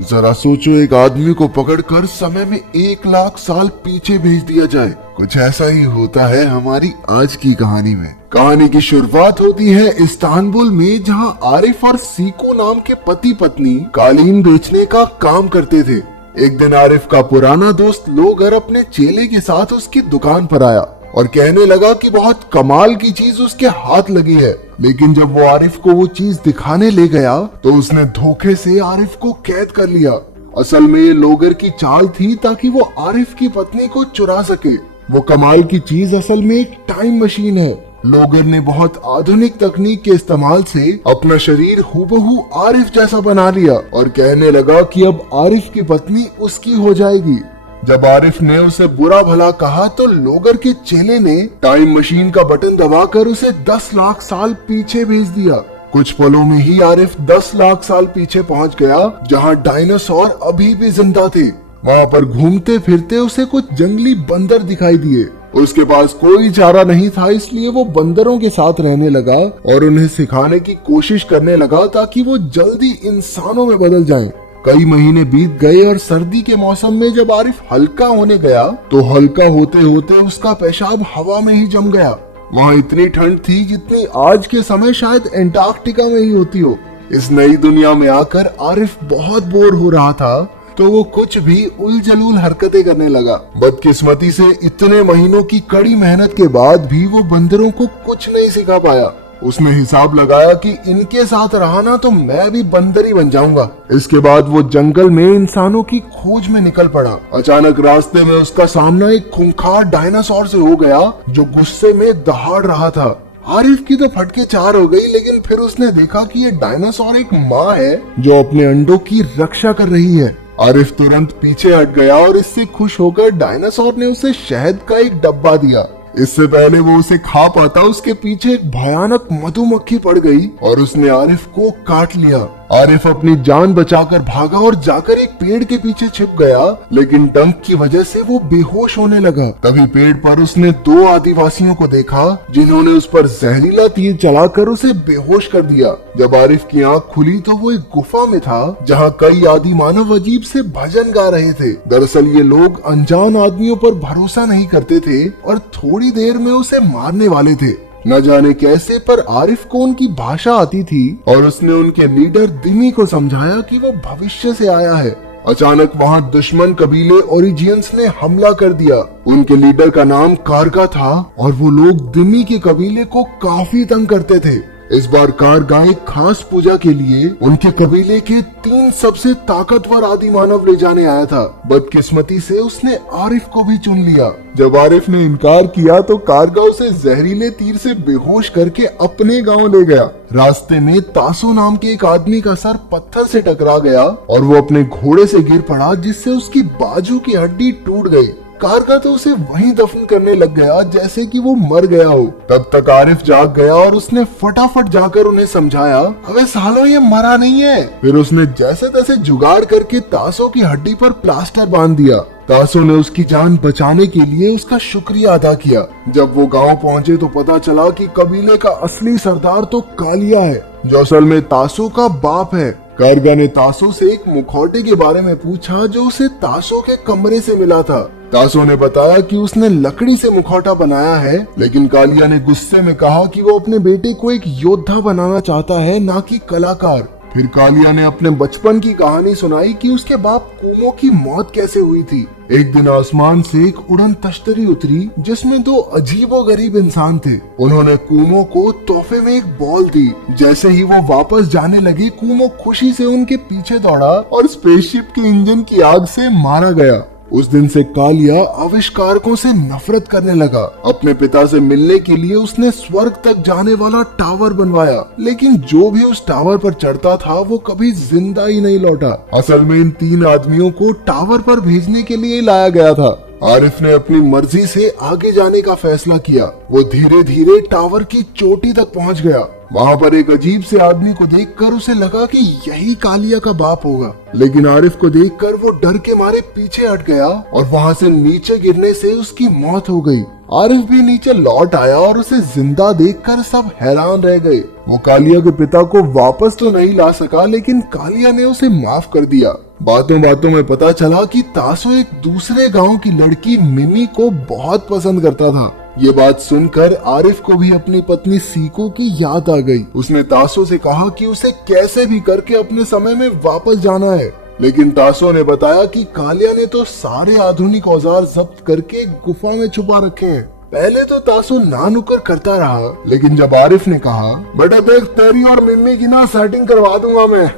जरा सोचो, एक आदमी को पकड़कर समय में 1 लाख साल पीछे भेज दिया जाए। कुछ ऐसा ही होता है हमारी आज की कहानी में। कहानी की शुरुआत होती है इस्तांबुल में, जहां आरिफ और सीको नाम के पति पत्नी कालीन बेचने का काम करते थे। एक दिन आरिफ का पुराना दोस्त लोगर अपने चेले के साथ उसकी दुकान पर आया और कहने लगा कि बहुत कमाल की चीज उसके हाथ लगी है। लेकिन जब वो आरिफ को वो चीज दिखाने ले गया तो उसने धोखे से आरिफ को कैद कर लिया। असल में ये लोगर की चाल थी ताकि वो आरिफ की पत्नी को चुरा सके। वो कमाल की चीज असल में एक टाइम मशीन है। लोगर ने बहुत आधुनिक तकनीक के इस्तेमाल से अपना शरीर हूबहू आरिफ जैसा बना लिया और कहने लगा कि अब आरिफ की पत्नी उसकी हो जाएगी। जब आरिफ ने उसे बुरा भला कहा तो लोगर के चेले ने टाइम मशीन का बटन दबाकर उसे 10 लाख साल पीछे भेज दिया। कुछ पलों में ही आरिफ 10 लाख साल पीछे पहुंच गया, जहां डायनासोर अभी भी जिंदा थे। वहां पर घूमते फिरते उसे कुछ जंगली बंदर दिखाई दिए। उसके पास कोई चारा नहीं था, इसलिए वो बंदरों के साथ रहने लगा और उन्हें सिखाने की कोशिश करने लगा ताकि वो जल्दी इंसानों में बदल जाएं। कई महीने बीत गए और सर्दी के मौसम में जब आरिफ हल्का होने गया तो हल्का होते होते उसका पेशाब हवा में ही जम गया। वहाँ इतनी ठंड थी जितनी आज के समय शायद एंटार्क्टिका में ही होती हो। इस नई दुनिया में आकर आरिफ बहुत बोर हो रहा था तो वो कुछ भी उलझुल हरकतें करने लगा। बदकिस्मती से इतने महीनों की कड़ी मेहनत के बाद भी वो बंदरों को कुछ नहीं सिखा पाया। उसने हिसाब लगाया कि इनके साथ रहा ना तो मैं भी बंदर ही बन जाऊंगा। इसके बाद वो जंगल में इंसानों की खोज में निकल पड़ा। अचानक रास्ते में उसका सामना एक खूंखार डायनासोर से हो गया जो गुस्से में दहाड़ रहा था। आरिफ की तो फटके चार हो गई, लेकिन फिर उसने देखा कि ये डायनासोर एक माँ है जो अपने अंडों की रक्षा कर रही है। आरिफ तुरंत पीछे हट गया और इससे खुश होकर डायनासोर ने उसे शहद का एक डब्बा दिया। इससे पहले वो उसे खा पाता उसके पीछे एक भयानक मधुमक्खी पड़ गई और उसने आरिफ को काट लिया। आरिफ अपनी जान बचाकर भागा और जाकर एक पेड़ के पीछे छिप गया, लेकिन डंक की वजह से वो बेहोश होने लगा। तभी पेड़ पर उसने 2 आदिवासियों को देखा जिन्होंने उस पर जहरीला तीर चलाकर उसे बेहोश कर दिया। जब आरिफ की आंख खुली तो वो एक गुफा में था जहाँ कई आदि मानव अजीब से भजन गा रहे थे। दरअसल ये लोग अनजान आदमियों पर भरोसा नहीं करते थे और थोड़ी देर में उसे मारने वाले थे। न जाने कैसे पर आरिफ को उनकी भाषा आती थी और उसने उनके लीडर दिमी को समझाया कि वो भविष्य से आया है। अचानक वहाँ दुश्मन कबीले ओरिजियंस ने हमला कर दिया। उनके लीडर का नाम कारगा था और वो लोग दिमी के कबीले को काफी तंग करते थे। इस बार कारगा एक खास पूजा के लिए उनके कबीले के 3 सबसे ताकतवर आदि मानव ले जाने आया था। बदकिस्मती से उसने आरिफ को भी चुन लिया। जब आरिफ ने इनकार किया तो कारगा उसे जहरीले तीर से बेहोश करके अपने गांव ले गया। रास्ते में तासो नाम के एक आदमी का सर पत्थर से टकरा गया और वो अपने घोड़े से गिर पड़ा, जिससे उसकी बाजू की हड्डी टूट गई। कारगा तो उसे वहीं दफन करने लग गया जैसे कि वो मर गया हो। तब तक आरिफ जाग गया और उसने फटाफट जाकर उन्हें समझाया, अबे सालों ये मरा नहीं है। फिर उसने जैसे तैसे जुगाड़ करके तासो की हड्डी पर प्लास्टर बांध दिया। तासो ने उसकी जान बचाने के लिए उसका शुक्रिया अदा किया। जब वो गांव पहुंचे तो पता चला कि कबीले का असली सरदार तो कालिया है, जो असल में तासो का बाप है। कारगा ने तासो से एक मुखौटे के बारे में पूछा जो उसे तासो के कमरे से मिला था। तासो ने बताया कि उसने लकड़ी से मुखौटा बनाया है, लेकिन कालिया ने गुस्से में कहा कि वो अपने बेटे को एक योद्धा बनाना चाहता है, ना कि कलाकार। फिर कालिया ने अपने बचपन की कहानी सुनाई कि उसके बाप कुमो की मौत कैसे हुई थी। एक दिन आसमान से एक उड़न तश्तरी उतरी जिसमें 2 अजीबोगरीब इंसान थे। उन्होंने कुमो को तोहफे में एक बॉल दी। जैसे ही वो वापस जाने लगे, कुमो खुशी से उनके पीछे दौड़ा और स्पेसशिप के इंजन की आग से मारा गया। उस दिन से कालिया आविष्कारकों से नफरत करने लगा। अपने पिता से मिलने के लिए उसने स्वर्ग तक जाने वाला टावर बनवाया, लेकिन जो भी उस टावर पर चढ़ता था वो कभी जिंदा ही नहीं लौटा। असल में इन 3 आदमियों को टावर पर भेजने के लिए लाया गया था। आरिफ ने अपनी मर्जी से आगे जाने का फैसला किया। वो धीरे धीरे टावर की चोटी तक पहुंच गया। वहाँ पर एक अजीब से आदमी को देखकर उसे लगा कि यही कालिया का बाप होगा, लेकिन आरिफ को देखकर वो डर के मारे पीछे हट गया और वहाँ से नीचे गिरने से उसकी मौत हो गई। आरिफ भी नीचे लौट आया और उसे जिंदा देखकर सब हैरान रह गए। वो कालिया के पिता को वापस तो नहीं ला सका, लेकिन कालिया ने उसे माफ कर दिया। बातों बातों में पता चला कि तासो एक दूसरे गांव की लड़की मिमी को बहुत पसंद करता था। ये बात सुनकर आरिफ को भी अपनी पत्नी सीको की याद आ गई। उसने तासो से कहा कि उसे कैसे भी करके अपने समय में वापस जाना है, लेकिन तासो ने बताया कि कालिया ने तो सारे आधुनिक औजार जब्त करके गुफा में छुपा रखे हैं। पहले तो तासो ना नुकर करता रहा, लेकिन जब आरिफ ने कहा बेटा देख तेरी और मिम्मी की ना सेटिंग करवा दूंगा मैं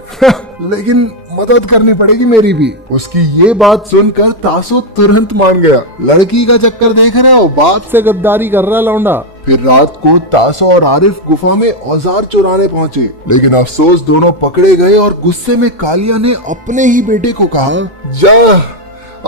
लेकिन मदद करनी पड़ेगी मेरी भी। उसकी ये बात सुनकर तासो तुरंत मान गया। लड़की का चक्कर देख रहे हो, बाप से गद्दारी कर रहा लौंडा। फिर रात को तासो और आरिफ गुफा में औजार चुराने पहुंचे, लेकिन अफसोस दोनों पकड़े गए और गुस्से में कालिया ने अपने ही बेटे को कहा जा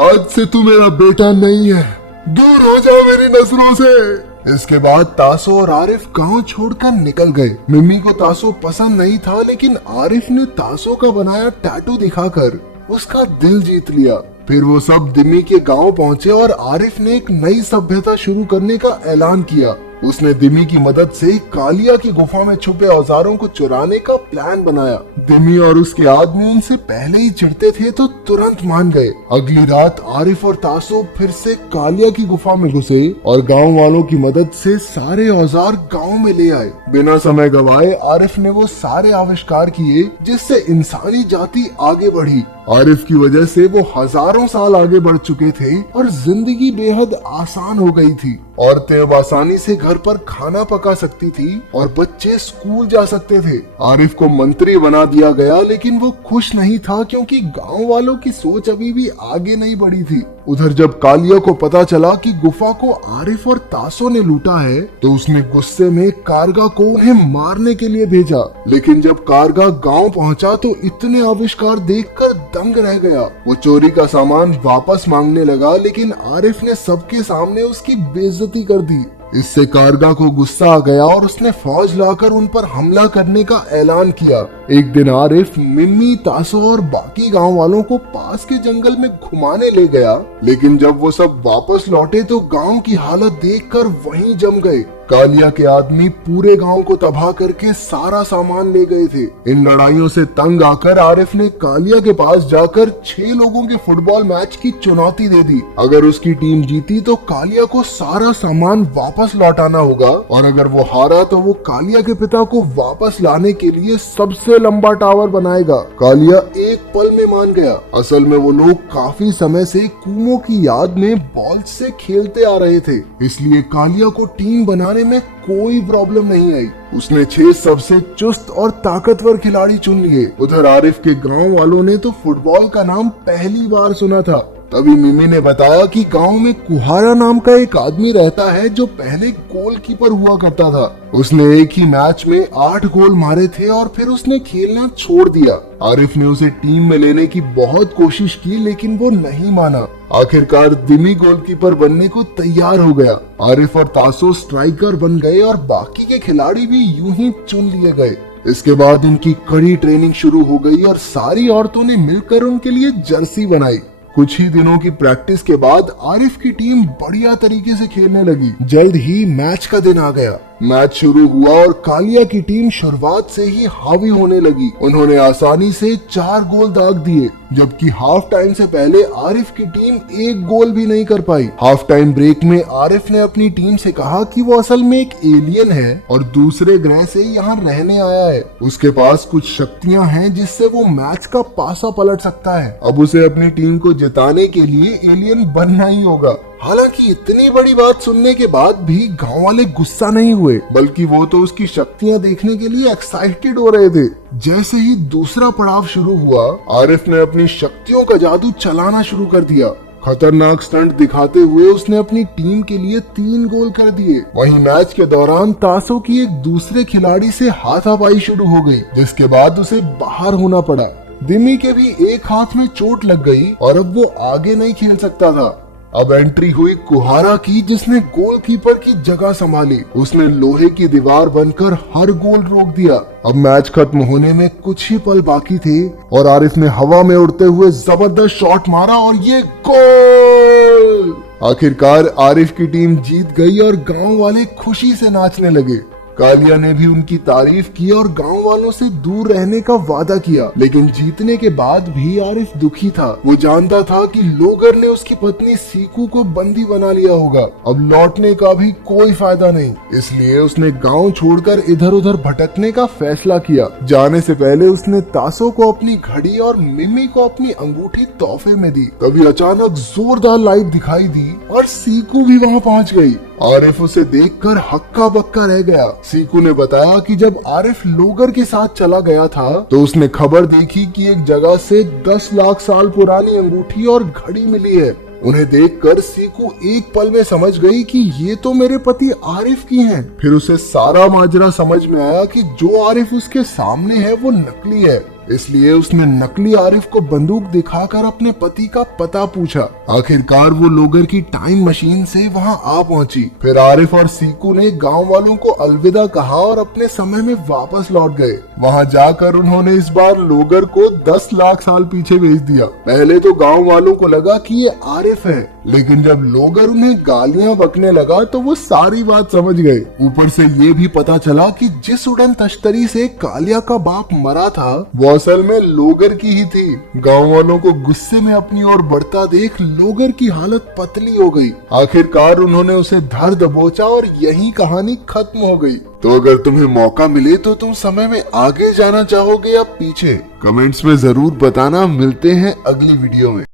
आज से तू मेरा बेटा नहीं है, दूर हो जाओ मेरी नजरों से। इसके बाद तासो और आरिफ गांव छोड़कर निकल गए। मिम्मी को तासो पसंद नहीं था, लेकिन आरिफ ने तासो का बनाया टैटू दिखाकर उसका दिल जीत लिया। फिर वो सब दिम्मी के गांव पहुंचे और आरिफ ने एक नई सभ्यता शुरू करने का ऐलान किया। उसने दिम्मी की मदद से कालिया की गुफा में छुपे औजारों को चुराने का प्लान बनाया। दिम्मी और उसके आदमी उनसे पहले ही चिढ़ते थे तो तुरंत मान गए। अगली रात आरिफ और तासो फिर से कालिया की गुफा में घुसे और गांव वालों की मदद से सारे औजार गांव में ले आए। बिना समय गवाए आरिफ ने वो सारे आविष्कार किए जिससे इंसानी जाति आगे बढ़ी। आरिफ की वजह से वो हजारों साल आगे बढ़ चुके थे और जिंदगी बेहद आसान हो गई थी। औरतें अब आसानी से घर पर खाना पका सकती थी और बच्चे स्कूल जा सकते थे। आरिफ को मंत्री बना दिया गया, लेकिन वो खुश नहीं था क्योंकि गांव वालों की सोच अभी भी आगे नहीं बढ़ी थी। उधर जब कालिया को पता चला कि गुफा को आरिफ और तासो ने लूटा है, तो उसने गुस्से में कारगा को उन्हें मारने के लिए भेजा। लेकिन जब कारगा गांव पहुंचा तो इतने आविष्कार देखकर दंग रह गया। वो चोरी का सामान वापस मांगने लगा, लेकिन आरिफ ने सबके सामने उसकी बेइज्जती कर दी। इससे कारगा को गुस्सा आ गया और उसने फौज लाकर उन पर हमला करने का ऐलान किया। एक दिन आरिफ मिम्मी, तासो और बाकी गांव वालों को पास के जंगल में घुमाने ले गया, लेकिन जब वो सब वापस लौटे तो गांव की हालत देखकर वहीं जम गए। कालिया के आदमी पूरे गांव को तबाह करके सारा सामान ले गए थे। इन लड़ाइयों से तंग आकर आरिफ ने कालिया के पास जाकर 6 लोगों के फुटबॉल मैच की चुनौती दे दी। अगर उसकी टीम जीती तो कालिया को सारा सामान वापस लौटाना होगा, और अगर वो हारा तो वो कालिया के पिता को वापस लाने के लिए सबसे लंबा टावर बनाएगा। कालिया एक पल में मान गया। असल में वो लोग काफी समय से कुमो की याद में बॉल से खेलते आ रहे थे, इसलिए कालिया को टीम बनाने में कोई प्रॉब्लम नहीं आई। उसने 6 सबसे चुस्त और ताकतवर खिलाड़ी चुन लिए। उधर आरिफ के गांव वालों ने तो फुटबॉल का नाम पहली बार सुना था। तभी मिमी ने बताया कि गांव में कुहारा नाम का एक आदमी रहता है जो पहले गोलकीपर हुआ करता था। उसने एक ही मैच में 8 गोल मारे थे और फिर उसने खेलना छोड़ दिया। आरिफ ने उसे टीम में लेने की बहुत कोशिश की, लेकिन वो नहीं माना। आखिरकार दिमी गोलकीपर बनने को तैयार हो गया। आरिफ और तासो स्ट्राइकर बन गए और बाकी के खिलाड़ी भी यूं ही चुन लिए गए। इसके बाद उनकी कड़ी ट्रेनिंग शुरू हो गई और सारी औरतों ने मिलकर उनके लिए जर्सी बनाई। कुछ ही दिनों की प्रैक्टिस के बाद आरिफ की टीम बढ़िया तरीके से खेलने लगी। जल्द ही मैच का दिन आ गया। मैच शुरू हुआ और कालिया की टीम शुरुआत से ही हावी होने लगी। उन्होंने आसानी से 4 गोल दाग दिए, जबकि हाफ टाइम से पहले आरिफ की टीम 1 गोल भी नहीं कर पाई। हाफ टाइम ब्रेक में आरिफ ने अपनी टीम से कहा कि वो असल में एक एलियन है और दूसरे ग्रह से यहाँ रहने आया है। उसके पास कुछ शक्तियाँ हैं जिससे वो मैच का पासा पलट सकता है। अब उसे अपनी टीम को जिताने के लिए एलियन बनना ही होगा। हालांकि इतनी बड़ी बात सुनने के बाद भी गांव वाले गुस्सा नहीं हुए, बल्कि वो तो उसकी शक्तियां देखने के लिए एक्साइटेड हो रहे थे। जैसे ही दूसरा पड़ाव शुरू हुआ, आरिफ ने अपनी शक्तियों का जादू चलाना शुरू कर दिया। खतरनाक स्टंट दिखाते हुए उसने अपनी टीम के लिए 3 गोल कर दिए। वहीं मैच के दौरान तासो की एक दूसरे खिलाड़ी से हाथापाई शुरू हो गई, जिसके बाद उसे बाहर होना पड़ा। दिमी के भी एक हाथ में चोट लग गई और अब वो आगे नहीं खेल सकता था। अब एंट्री हुई कुहारा की, जिसने गोलकीपर की जगह संभाली। उसने लोहे की दीवार बनकर हर गोल रोक दिया। अब मैच खत्म होने में कुछ ही पल बाकी थे और आरिफ ने हवा में उड़ते हुए जबरदस्त शॉट मारा और ये गोल! आखिरकार आरिफ की टीम जीत गई और गांव वाले खुशी से नाचने लगे। कालिया ने भी उनकी तारीफ की और गांव वालों से दूर रहने का वादा किया, लेकिन जीतने के बाद भी आरिफ दुखी था। वो जानता था कि लोगर ने उसकी पत्नी सीकू को बंदी बना लिया होगा, अब लौटने का भी कोई फायदा नहीं। इसलिए उसने गांव छोड़कर इधर उधर भटकने का फैसला किया। जाने से पहले उसने तासो को अपनी घड़ी और मिमी को अपनी अंगूठी तोहफे में दी। तभी अचानक जोरदार लाइट दिखाई दी और सीकू भी वहाँ पहुँच गई। आरिफ उसे देखकर हक्का बक्का रह गया। सीकू ने बताया कि जब आरिफ लोगर के साथ चला गया था तो उसने खबर देखी कि एक जगह से 10 लाख साल पुरानी अंगूठी और घड़ी मिली है। उन्हें देखकर सीकू एक पल में समझ गई कि ये तो मेरे पति आरिफ की हैं। फिर उसे सारा माजरा समझ में आया कि जो आरिफ उसके सामने है वो नकली है। इसलिए उसने नकली आरिफ को बंदूक दिखाकर अपने पति का पता पूछा। आखिरकार वो लोगर की टाइम मशीन से वहां आ पहुंची। फिर आरिफ और सीकू ने गांव वालों को अलविदा कहा और अपने समय में वापस लौट गए। वहां जाकर उन्होंने इस बार लोगर को 10 लाख साल पीछे भेज दिया। पहले तो गांव वालों को लगा कि ये आरिफ है, लेकिन जब लोगर उन्हें गालियां बकने लगा तो वो सारी बात समझ गए। ऊपर से ये भी पता चला कि जिस उड़न तश्तरी से कालिया का बाप मरा था वो असल में लोगर की ही थी। गांव वालों को गुस्से में अपनी ओर बढ़ता देख लोगर की हालत पतली हो गई। आखिरकार उन्होंने उसे धर दबोचा और यही कहानी खत्म हो गई। तो अगर तुम्हें मौका मिले तो तुम समय में आगे जाना चाहोगे या पीछे? कमेंट्स में जरूर बताना। मिलते हैं अगली वीडियो में।